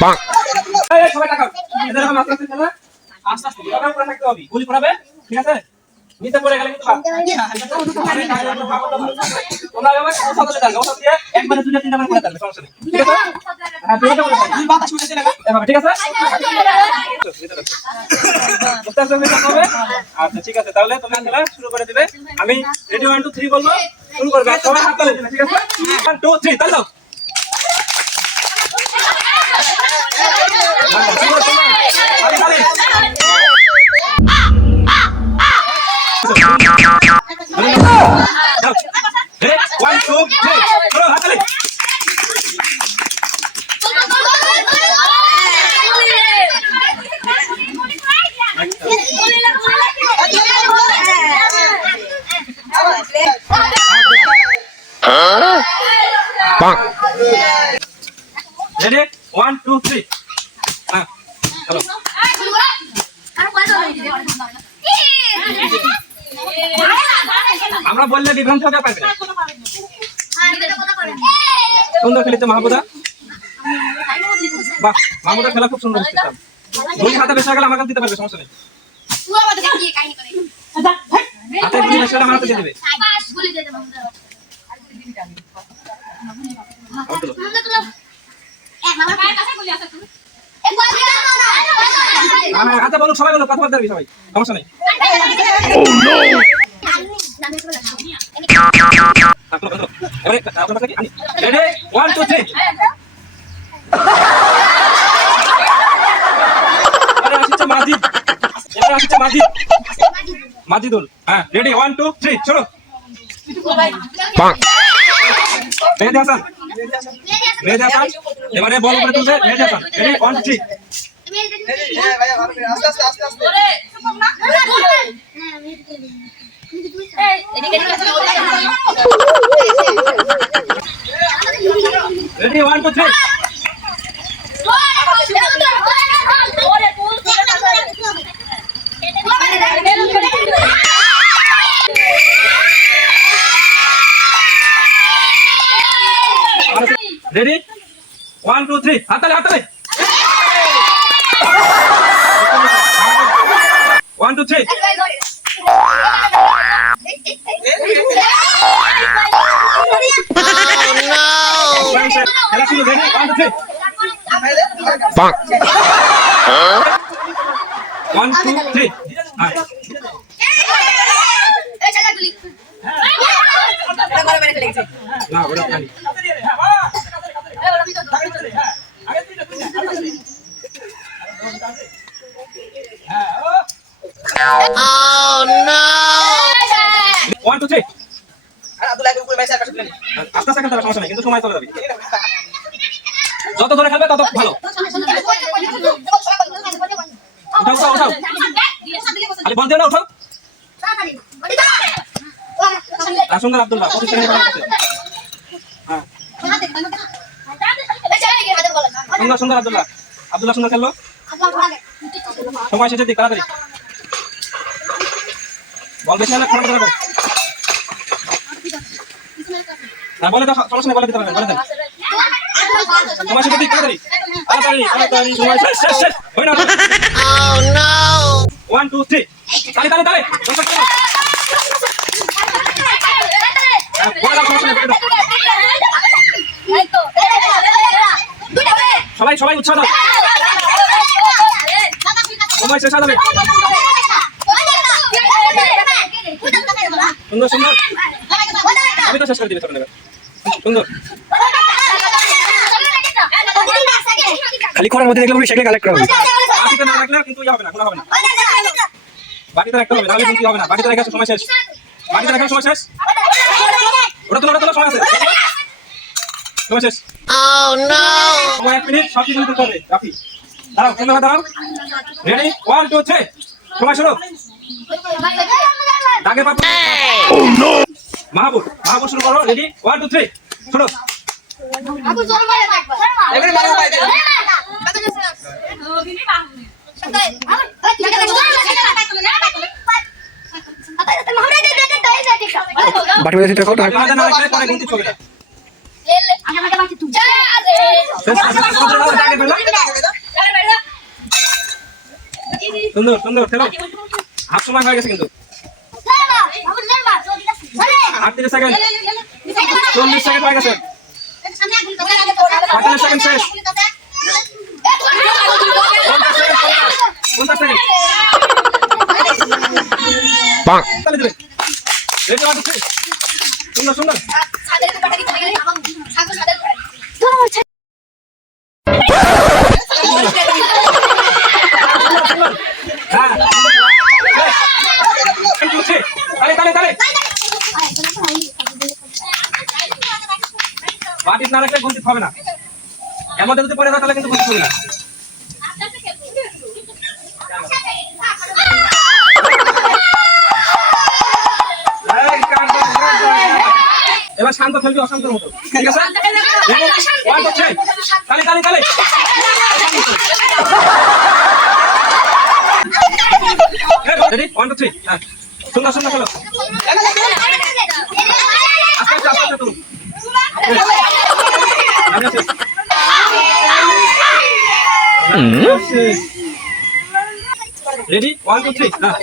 এই সবাই টাকা এদের এরকম আস্তে আস্তে খেলা আস্তে আস্তে এভাবে করে থাকতে হবে গুলি করাবে ঠিক আছে নিচে পড়ে গেলে কিন্তু তোমরা এভাবে ওসাদলে দাও ওসাদ দিয়ে একবারে দুইটা তিনটা করে করে দাও সমস্যা নেই ঠিক আছে হ্যাঁ দুইটা করে দাও বাতাস ছুটে লাগা এভাবে ঠিক আছে বুঝতে পারছো হবে আচ্ছা ঠিক আছে তাহলে তোমরা খেলা শুরু করে দিবে আমি রেডি 1 2 3 বলবো শুরু করবে সবাই হাত তালি দিবে ঠিক আছে 1 2 3 তালি দাও Ready? 1, 2, 3. Hello. আমরা বললে বিভ্রান্ত হতে পারবে না সুন্দর খেলেছে মাহবুদা বাহ মাহবুদা খেলা খুব সুন্দর হচ্ছে দুই হাতে বেশি গেলে আমাকে দিতে পারবে সমস্যা নেই হাতে গুলি বেশি গেলে আমাকে দিয়ে দেবে আচ্ছা বলুন সবাই বলুন কথা বলতে পারবি সবাই সমস্যা নেই মাজিদুল হ্যাঁ রেডি 1 2 3 শুরু মেহেদি হাসান এবারে বল করে তুলবে Mehedi Hasan ready 1 2 3 Ready, 1 2 3. Ready, 1 2 3. Hatale. 1 2 3. Ready, 1 2 3. 1 2 3. না ওটা খালি Oh no! 1 2 3. আস্তে আস্তে খেলতে সমস্যা নেই কিন্তু সময় চলে যাবে যত ধরে খেলবে তত ভালো উঠাও আরে বল দিও না উঠাও সুন্দর আব্দুল্লাহ হ্যাঁ সুন্দর আব্দুল্লাহ সুন্দর খেললো সময় শেষের দিক তাড়াতাড়ি বল বেশি হলে খারাপ রাখো না বলে তো সমস্যা নেই বলে দিতে পারবেন বলে দেন সময় শেষের দিক তাড়াতাড়ি সময় শেষ হয় না Oh no 1 2 3 তালি সবাই উৎসাহ দাও সময় শেষ হবে সুন্দর আমি তো শেষ করে দিবে সুন্দর খালি করার মধ্যে দেখলে সেটা কালেক্ট করা হবে বাকিতে না রাখলে কিন্তু হবে না হবে না বাকিতে রাখতে হবে নাহলে কিন্তু হবে না বাকিতে রাখার সময় শেষ ওটা তোলা সময় আছে সময় শেষ Oh no সময় 1 মিনিট সব কিছু করতে হবে রাফি দাঁড়াও রেডি 1 2 3 সময় শুরু দাগে পাবো Oh no মাহবুব শুরু করো রেডি 1 2 3 শুরু আপু জোর মারে একবার এবারে মারো ভাই বাটি মেরে দিতে কত আমাদের না রাখলে পরে গুনতে চলে সুন্দর সুন্দর খেলো। হাফ সময় হয়ে গেছে কিন্তু 38 সেকেন্ড 40 সেকেন্ড হয়ে গেছে 48 সেকেন্ড শেষ 50 সেকেন্ড তাহলে দিবে রেডি ওয়ান টু থ্রি সুন্দর সুন্দর হ্যাঁ তালে তালে তালে বাটিস না রাখলে গুনতে হবে না এর মধ্যে যদি পড়ে যায় তাহলে কিন্তু গুনতে হবে না এবার শান্ত খেলবি অশান্তের মতো ঠিক আছে ওয়ান টু থ্রি তালে তালে তালে রেডি ওয়ান টু থ্রি হ্যাঁ সুন্দর সুন্দর খেলো আস্তে আস্তে আস্তে তুলো রেডি ওয়ান টু থ্রি হ্যাঁ